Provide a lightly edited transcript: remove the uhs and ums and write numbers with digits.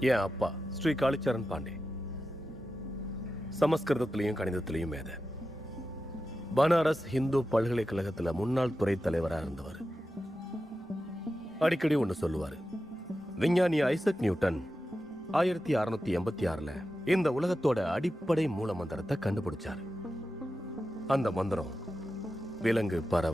என் அப்பா ஸ்ரீ காளிச்சரண் பாண்டே சமஸ்கிருதத்திலையும் கணிதத்திலையும் மேத. பனாரஸ் ஹிந்து பல்கலைக்கழகத்துல முன்னாள் துறை தலைவரா இருந்தவர். அடிக்கடி ஒண்ணு சொல்லுவாரு. விஞ்ஞானி ஐசக் நியூட்டன் 1686 இந்த உலகத்தோட அடிப்படை மூல மந்திரத்தை கண்டுபிடிச்சாரு. அந்த மந்திரம் விலங்கு, பறவை,